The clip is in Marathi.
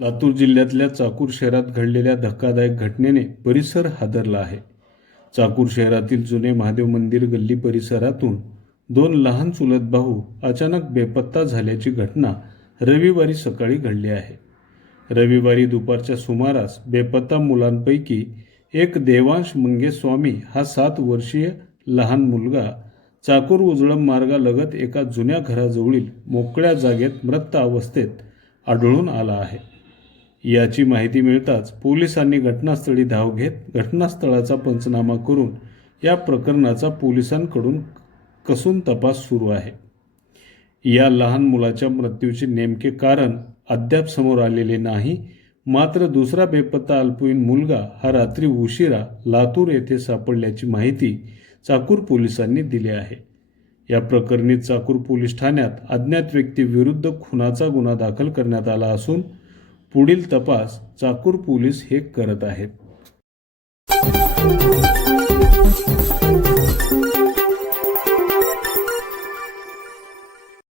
लातूर जिल्ह्यातल्या चाकूर शहरात घडलेल्या धक्कादायक घटनेने परिसर हादरला आहे. चाकूर शहरातील जुने महादेव मंदिर गल्ली परिसरातून दोन लहान चुलत भाऊ अचानक बेपत्ता झाल्याची घटना रविवारी सकाळी घडली आहे. रविवारी दुपारच्या सुमारास बेपत्ता मुलांपैकी एक देवांश मंगेस्वामी हा 7 वर्षीय लहान मुलगा चाकूर उजळम मार्गालगत एका जुन्या घराजवळील मोकळ्या जागेत मृत अवस्थेत आढळून आला आहे. याची माहिती मिळताच पोलिसांनी घटनास्थळी धाव घेत घटनास्थळाचा पंचनामा करून या प्रकरणाचा पोलिसांकडून कसून तपास सुरू आहे. या लहान मुलाच्या मृत्यूचे नेमके कारण अद्याप समोर आलेले नाही. मात्र दुसरा बेपत्ता अल्पवयीन मुलगा हा रात्री उशिरा लातूर येथे सापडल्याची माहिती चाकूर पोलिसांनी दिली आहे. या प्रकरणी चाकूर पोलीस ठाण्यात अज्ञात व्यक्तीविरुद्ध खुनाचा गुन्हा दाखल करण्यात आला असून पुढील तपास चाकूर पोलीस हे करत आहेत.